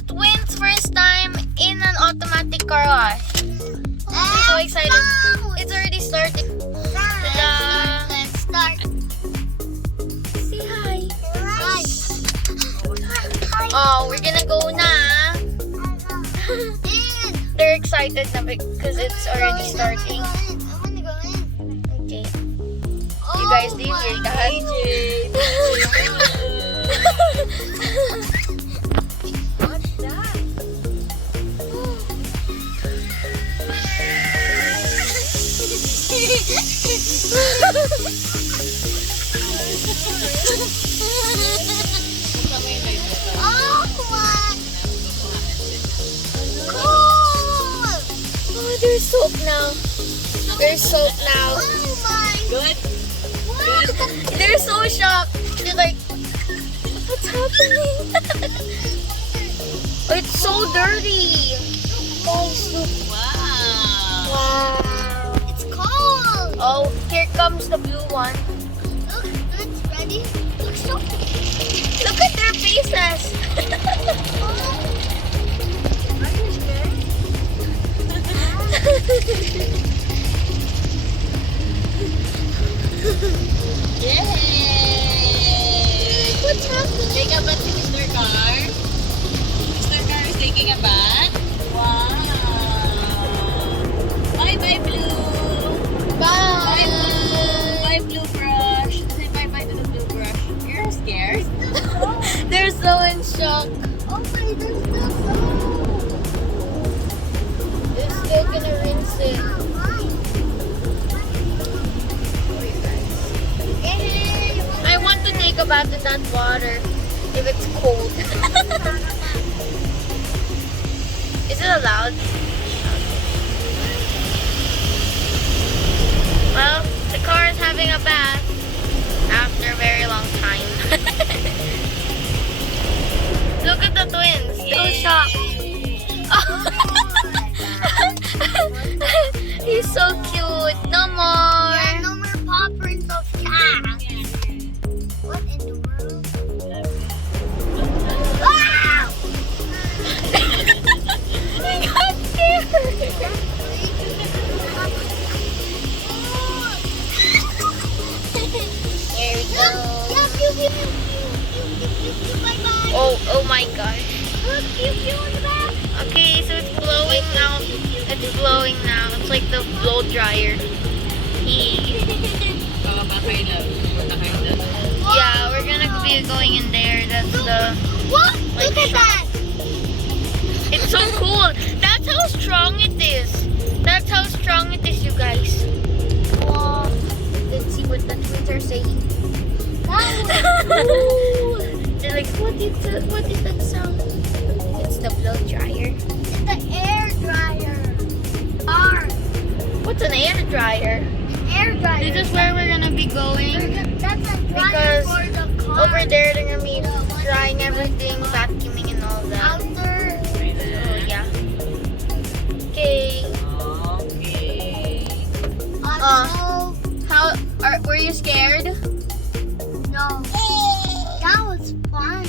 the twins' first time in an automatic car wash. I'm so excited. It's already started. Ta-da! Let's start. Say hi. Hi. Oh, we're gonna go na. They're excited na because it's already starting. I wanna go in. Okay. You guys, do you hear that? What's that? Oh my! Cool! Oh, there's soap now. There's soap now. Oh my! Good. What? They're so shocked. They're like, what's happening? It's so dirty. Oh, soup. Wow. Wow. It's cold. Oh, here comes the blue one. Look, it's ready. Looks so. Look at their faces. Are you scared? Yay! What's happening? Take a bath to Mr. Car. Mr. Car is taking a bath. Wow. Bye bye blue. Bye blue. Bye blue brush. Say bye bye to the blue brush. You're scared. They're so in shock. Oh my, there's still soap. They're still gonna rinse it. I want to take a bath in that water if it's cold. Is it allowed? Well, the car is having a bath after a very long time. Look at the twins. So shocked. He's so cute. No more. Yeah, no more paw prints of cats. What in the world? Ah! I got scared. Here we go. Yeah, pew pew. Bye bye. Oh my gosh. Look, pew pew in the back. Okay, so it's blowing now. It's blowing now. It's like the blow dryer. Bababa kayo lang. Punta kayo doon. Yeah, we're gonna be going in there. That's the. What? Like, Look at that. It's so cool. That's how strong it is. That's how strong it is, you guys. Wow. Let's see what the twins are saying. They're like, what is that sound? It's the blow dryer. It's the air dryer. What's an air dryer? Air dryer. This is where we're gonna be going. That's a dryer Because for the car. over there, they're gonna be drying everything, vacuuming and all that. Outer. So yeah. Okay. Okay. Were you scared? No. That was fun.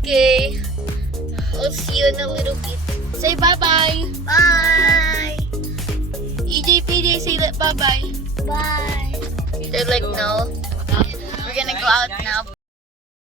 Okay. I'll see you in a little bit. Say bye-bye. Bye. EJPJ, say bye-bye. Bye. They're like, no. We're gonna go out now.